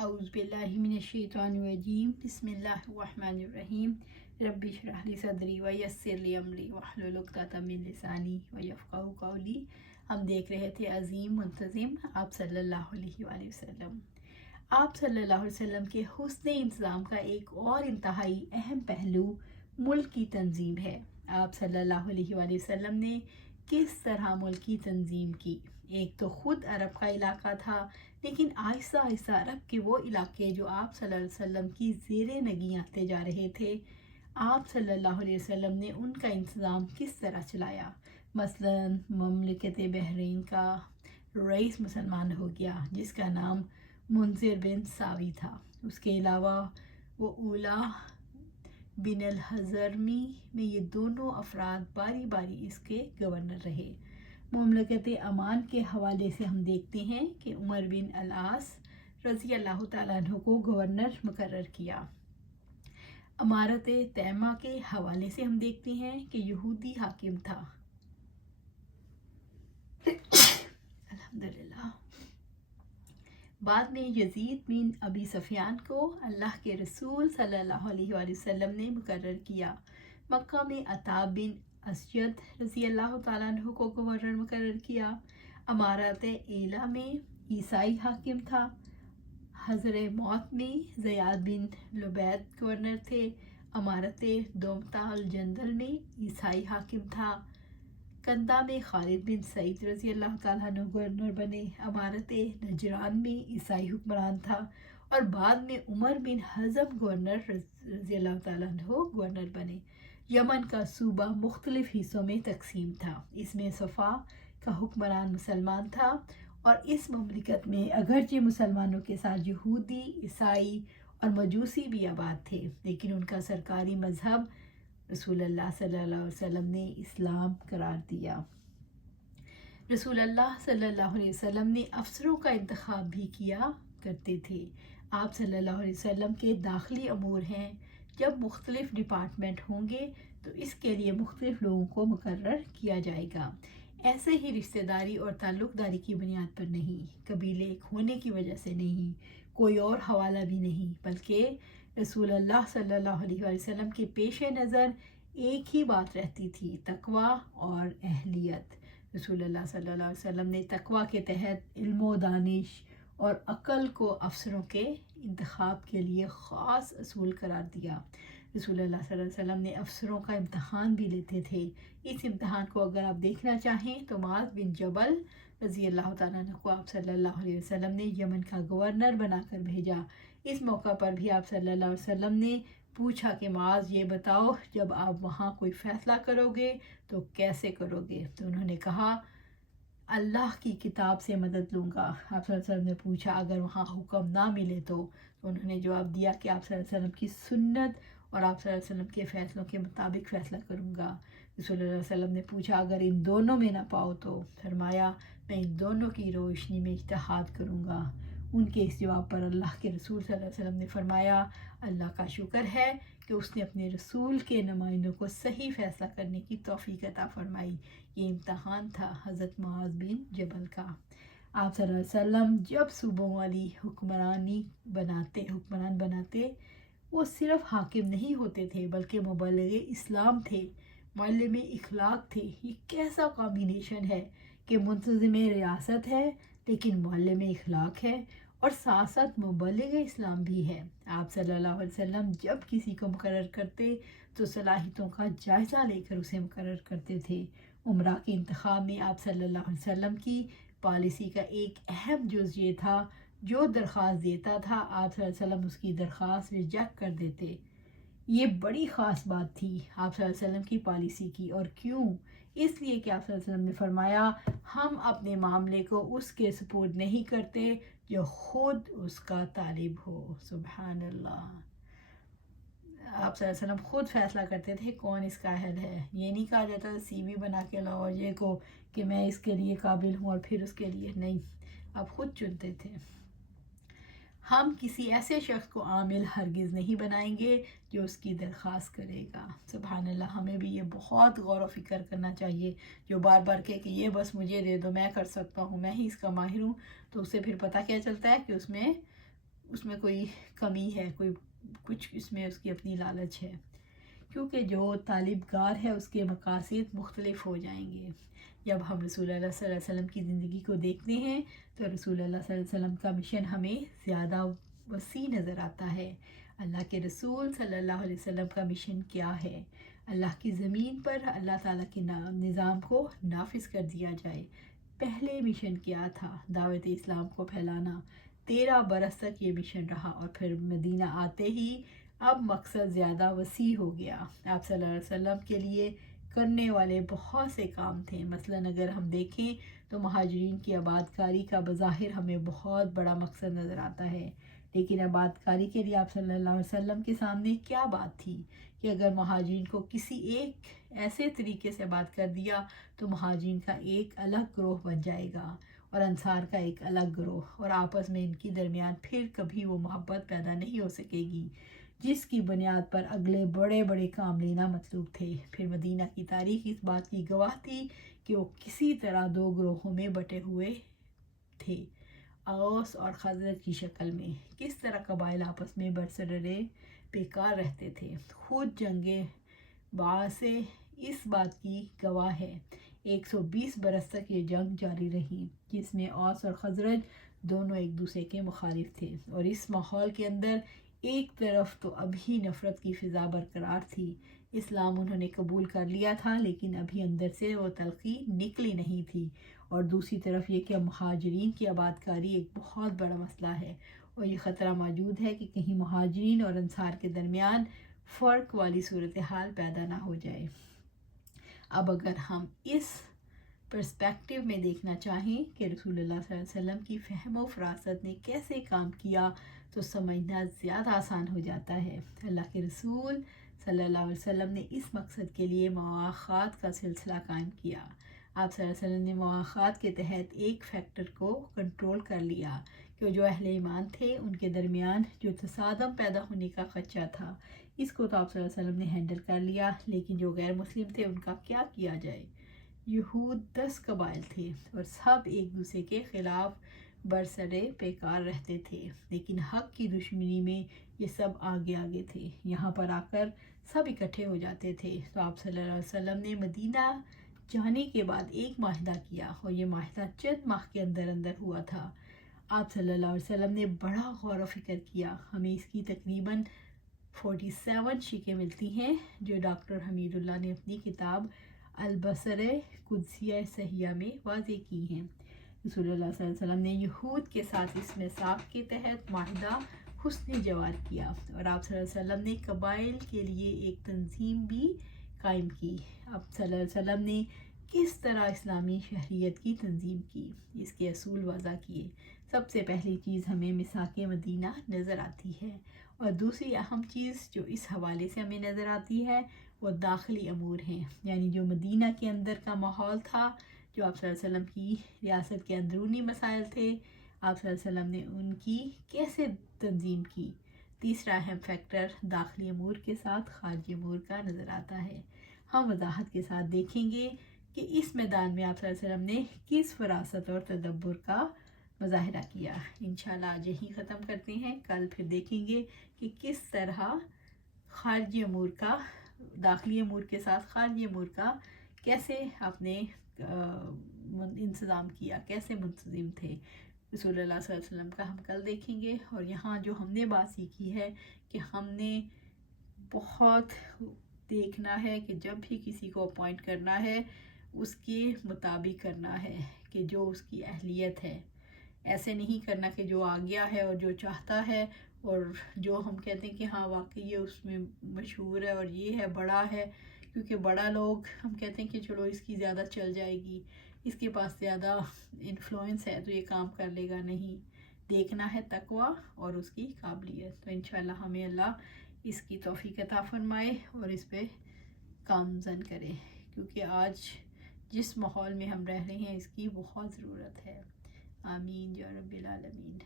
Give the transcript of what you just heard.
اعوذ باللہ من الشیطان الرجیم بسم اللہ الرحمن الرحیم رب اشرح لی صدری ویسر لی امری واحلل عقدۃ من لسانی ویفقہوا قولی۔ ہم دیکھ رہے تھے عظیم منتظم آپ صلی اللہ علیہ وآلہ وسلم۔ آپ صلی اللہ علیہ وسلم کے حسن انتظام کا ایک اور انتہائی اہم پہلو ملک کی تنظیم ہے۔ آپ صلی اللہ علیہ وآلہ وسلم نے کس طرح ملک کی تنظیم کی؟ ایک تو خود عرب کا علاقہ تھا، لیکن آہستہ آہستہ عرب کے وہ علاقے جو آپ صلی اللہ علیہ وسلم کی زیر نگیں آتے جا رہے تھے، آپ صلی اللہ علیہ وسلم نے ان کا انتظام کس طرح چلایا؟ مثلا مملکت بحرین کا رئیس مسلمان ہو گیا جس کا نام منذر بن ساوی تھا۔ اس کے علاوہ وہ اولا بن الحضرمی میں یہ دونوں افراد باری باری اس کے گورنر رہے۔ مملکت عمان کے حوالے سے ہم دیکھتے ہیں کہ عمر بن العاص رضی اللہ تعالیٰ عنہ کو گورنر مقرر کیا۔ امارت تیمہ کے حوالے سے ہم دیکھتے ہیں کہ یہودی حاکم تھا۔ الحمدللہ۔ بعد میں یزید بن ابی سفیان کو اللہ کے رسول صلی اللہ علیہ وآلہ وسلم نے مقرر کیا۔ مکہ میں عطا بن اسجد رضی اللہ تعالیٰ عنہ کو گورنر مقرر کیا۔ امارات ایلا میں عیسائی حاکم تھا۔ حضر موت میں زیاد بن لبید گورنر تھے۔ امارت دومتا الجندل میں عیسائی حاکم تھا۔ کندہ میں خالد بن سعید رضی اللہ تعالیٰ عنہ گورنر بنے۔ امارت نجران میں عیسائی حکمران تھا، اور بعد میں عمر بن حزم گورنر رضی اللہ تعالیٰ عنہ گورنر بنے۔ یمن کا صوبہ مختلف حصوں میں تقسیم تھا۔ اس میں صفا کا حکمران مسلمان تھا، اور اس مملکت میں اگرچہ مسلمانوں کے ساتھ یہودی، عیسائی اور مجوسی بھی آباد تھے، لیکن ان کا سرکاری مذہب رسول اللہ صلی اللہ علیہ وسلم نے اسلام قرار دیا۔ رسول اللہ صلی اللہ علیہ وسلم نے افسروں کا انتخاب بھی کیا کرتے تھے۔ آپ صلی اللہ علیہ وسلم کے داخلی امور ہیں، جب مختلف ڈپارٹمنٹ ہوں گے تو اس کے لیے مختلف لوگوں کو مقرر کیا جائے گا۔ ایسے ہی رشتہ داری اور تعلق داری کی بنیاد پر نہیں، قبیلے ہونے کی وجہ سے نہیں، کوئی اور حوالہ بھی نہیں، بلکہ رسول اللہ صلی اللہ علیہ وسلم کے پیش نظر ایک ہی بات رہتی تھی، تقوی اور اہلیت۔ رسول اللہ صلی اللہ علیہ وسلم نے تقوی کے تحت علم و دانش اور عقل کو افسروں کے انتخاب کے لیے خاص اصول قرار دیا۔ رسول اللہ صلی اللہ علیہ وسلم نے افسروں کا امتحان بھی لیتے تھے۔ اس امتحان کو اگر آپ دیکھنا چاہیں تو معاذ بن جبل رضی اللہ تعالیٰ عنہ کو آپ صلی اللہ علیہ وسلم نے یمن کا گورنر بنا کر بھیجا۔ اس موقع پر بھی آپ صلی اللہ علیہ وسلم نے پوچھا کہ معاذ یہ بتاؤ، جب آپ وہاں کوئی فیصلہ کرو گے تو کیسے کرو گے؟ تو انہوں نے کہا اللہ کی کتاب سے مدد لوں گا۔ آپ صلی اللہ علیہ وسلم نے پوچھا اگر وہاں حکم نہ ملے تو انہوں نے جواب دیا کہ آپ صلی اللہ علیہ وسلم کی سنت اور آپ صلی اللہ علیہ وسلم کے فیصلوں کے مطابق فیصلہ کروں گا۔ رسول اللہ علیہ وسلم نے پوچھا اگر ان دونوں میں نہ پاؤ تو؟ فرمایا میں ان دونوں کی روشنی میں اجتہاد کروں گا۔ ان کے اس جواب پر اللہ کے رسول صلی اللہ علیہ وسلم نے فرمایا اللہ کا شکر ہے کہ اس نے اپنے رسول کے نمائندوں کو صحیح فیصلہ کرنے کی توفیق عطا فرمائی۔ یہ امتحان تھا حضرت معاذ بن جبل کا۔ آپ صلی اللہ علیہ وسلم جب صوبوں والی حکمران بناتے وہ صرف حاکم نہیں ہوتے تھے بلکہ مبلغ اسلام تھے، معلم اخلاق تھے۔ یہ کیسا کامبینیشن ہے کہ منتظم ریاست ہے لیکن معلم اخلاق ہے، اور ساتھ ساتھ مبلغ اسلام بھی ہے۔ آپ صلی اللہ علیہ وسلم جب کسی کو مقرر کرتے تو صلاحیتوں کا جائزہ لے کر اسے مقرر کرتے تھے۔ عمرہ کے انتخاب میں آپ صلی اللہ علیہ وسلم کی پالیسی کا ایک اہم جز یہ تھا جو درخواست دیتا تھا آپ صلی اللہ علیہ وسلم اس کی درخواست ریجیکٹ کر دیتے۔ یہ بڑی خاص بات تھی آپ صلی اللہ علیہ وسلم کی پالیسی کی، اور کیوں؟ اس لیے کہ آپ صلی اللہ علیہ وسلم نے فرمایا ہم اپنے معاملے کو اس کے سپرد نہیں کرتے جو خود اس کا طالب ہو۔ سبحان اللہ۔ آپ صلی اللہ علیہ وسلم خود فیصلہ کرتے تھے کون اس کا اہل ہے۔ یہ نہیں کہا جاتا سی وی بنا کے لاؤ اور یہ کو کہ میں اس کے لیے قابل ہوں اور پھر اس کے لیے نہیں، آپ خود چنتے تھے۔ ہم کسی ایسے شخص کو عامل ہرگز نہیں بنائیں گے جو اس کی درخواست کرے گا۔ سبحان اللہ۔ ہمیں بھی یہ بہت غور و فکر کرنا چاہیے۔ جو بار بار کہے کہ یہ بس مجھے دے دو، میں کر سکتا ہوں، میں ہی اس کا ماہر ہوں، تو اسے پھر پتہ کیا چلتا ہے کہ اس میں اس میں کوئی کمی ہے، کچھ اس میں اس کی اپنی لالچ ہے، کیونکہ جو طالب گار ہے اس کے مقاصد مختلف ہو جائیں گے۔ جب ہم رسول اللہ صلی اللہ علیہ وسلم کی زندگی کو دیکھتے ہیں تو رسول اللہ صلی اللہ علیہ وسلم کا مشن ہمیں زیادہ وسیع نظر آتا ہے۔ اللہ کے رسول صلی اللہ علیہ وسلم کا مشن کیا ہے؟ اللہ کی زمین پر اللہ تعالیٰ کے نظام کو نافذ کر دیا جائے۔ پہلے مشن کیا تھا؟ دعوت اسلام کو پھیلانا۔ 13 برس تک یہ مشن رہا، اور پھر مدینہ آتے ہی اب مقصد زیادہ وسیع ہو گیا۔ آپ صلی اللہ علیہ وسلم کے لیے کرنے والے بہت سے کام تھے۔ مثلاً اگر ہم دیکھیں تو مہاجرین کی آباد کاری کا بظاہر ہمیں بہت بڑا مقصد نظر آتا ہے، لیکن آباد کاری کے لیے آپ صلی اللہ علیہ وسلم کے سامنے کیا بات تھی کہ اگر مہاجرین کو کسی ایک ایسے طریقے سے آباد کر دیا تو مہاجرین کا ایک الگ گروہ بن جائے گا اور انصار کا ایک الگ گروہ، اور آپس میں ان کی درمیان پھر کبھی وہ محبت پیدا نہیں ہو سکے گی جس کی بنیاد پر اگلے بڑے بڑے کام لینا مطلوب تھے۔ پھر مدینہ کی تاریخ اس بات کی گواہ تھی کہ وہ کسی طرح 2 گروہوں میں بٹے ہوئے تھے، اوس اور خزرج کی شکل میں۔ کس طرح قبائل آپس میں برسرے بیکار رہتے تھے۔ خود جنگیں باعث اس بات کی گواہ ہے۔ 120 برس تک یہ جنگ جاری رہی جس میں اوس اور خزرج دونوں ایک دوسرے کے مخالف تھے، اور اس ماحول کے اندر ایک طرف تو ابھی نفرت کی فضا برقرار تھی، اسلام انہوں نے قبول کر لیا تھا لیکن ابھی اندر سے وہ تلخی نکلی نہیں تھی، اور دوسری طرف یہ کہ مہاجرین کی آباد کاری ایک بہت بڑا مسئلہ ہے، اور یہ خطرہ موجود ہے کہ کہیں مہاجرین اور انصار کے درمیان فرق والی صورتحال پیدا نہ ہو جائے۔ اب اگر ہم اس پرسپیکٹیو میں دیکھنا چاہیں کہ رسول اللہ صلی اللہ علیہ وسلم کی فہم و فراست نے کیسے کام کیا تو سمجھنا زیادہ آسان ہو جاتا ہے۔ اللہ کے رسول صلی اللہ علیہ وسلم نے اس مقصد کے لیے مواخات کا سلسلہ قائم کیا۔ آپ صلی اللہ علیہ وسلم نے مواخات کے تحت ایک فیکٹر کو کنٹرول کر لیا کہ جو اہل ایمان تھے ان کے درمیان جو تصادم پیدا ہونے کا خدشہ تھا، اس کو تو آپ صلی اللہ علیہ وسلم نے ہینڈل کر لیا، لیکن جو غیر مسلم تھے ان کا کیا کیا جائے؟ یہود 10 قبائل تھے اور سب ایک دوسرے کے خلاف برسرے پیکار رہتے تھے، لیکن حق کی دشمنی میں یہ سب آگے آگے تھے۔ یہاں پر آ کر سب اکٹھے ہو جاتے تھے، تو آپ صلی اللہ علیہ وسلم نے مدینہ جانے کے بعد ایک معاہدہ کیا، اور یہ معاہدہ چند ماہ کے اندر اندر ہوا تھا۔ آپ صلی اللہ علیہ وسلم نے بڑا غور و فکر کیا۔ ہمیں اس کی تقریباً 47 شقیں ملتی ہیں جو ڈاکٹر حمید اللہ نے اپنی کتاب البصرہ قدسیہ صحیحہ میں واضح کی ہیں۔ رسول اللہ صلی اللہ علیہ وسلم نے یہود کے ساتھ اس میثاق کے تحت معاہدہ حسن جوار کیا، اور آپ صلی اللہ علیہ وسلم نے قبائل کے لیے ایک تنظیم بھی قائم کی۔ آپ صلی اللہ علیہ وسلم نے کس طرح اسلامی شہریت کی تنظیم کی، اس کے اصول وضع کیے۔ سب سے پہلی چیز ہمیں میثاق مدینہ نظر آتی ہے، اور دوسری اہم چیز جو اس حوالے سے ہمیں نظر آتی ہے وہ داخلی امور ہیں، یعنی جو مدینہ کے اندر کا ماحول تھا، جو آپ صلی اللہ علیہ وسلم کی ریاست کے اندرونی مسائل تھے، آپ صلی اللہ علیہ وسلم نے ان کی کیسے تنظیم کی۔ تیسرا اہم فیکٹر داخلی امور کے ساتھ خارجی امور کا نظر آتا ہے۔ ہم وضاحت کے ساتھ دیکھیں گے کہ اس میدان میں آپ صلی اللہ علیہ وسلم نے کس فراست اور تدبر کا مظاہرہ کیا۔ انشاءاللہ آج یہی ختم کرتے ہیں، کل پھر دیکھیں گے کہ کس طرح خارجی امور کا داخلی امور کے ساتھ خارجی امور کا کیسے آپ نے انتظام کیا، کیسے منتظم تھے رسول اللہ صلی اللہ علیہ وسلم کا ہم کل دیکھیں گے۔ اور یہاں جو ہم نے بات سیکھی ہے کہ ہم نے بہت دیکھنا ہے کہ جب بھی کسی کو اپوائنٹ کرنا ہے اس کے مطابق کرنا ہے کہ جو اس کی اہلیت ہے، ایسے نہیں کرنا کہ جو آ گیا ہے اور جو چاہتا ہے اور جو ہم کہتے ہیں کہ ہاں واقعی یہ اس میں مشہور ہے اور یہ ہے بڑا ہے، کیونکہ بڑا لوگ ہم کہتے ہیں کہ چلو اس کی زیادہ چل جائے گی، اس کے پاس زیادہ انفلوئنس ہے تو یہ کام کر لے گا۔ نہیں، دیکھنا ہے تقویٰ اور اس کی قابلیت۔ تو انشاءاللہ ہمیں اللہ اس کی توفیق عطا فرمائے اور اس پہ کامزن کرے، کیونکہ آج جس ماحول میں ہم رہ رہے ہیں اس کی بہت ضرورت ہے۔ آمین یا رب العالمین۔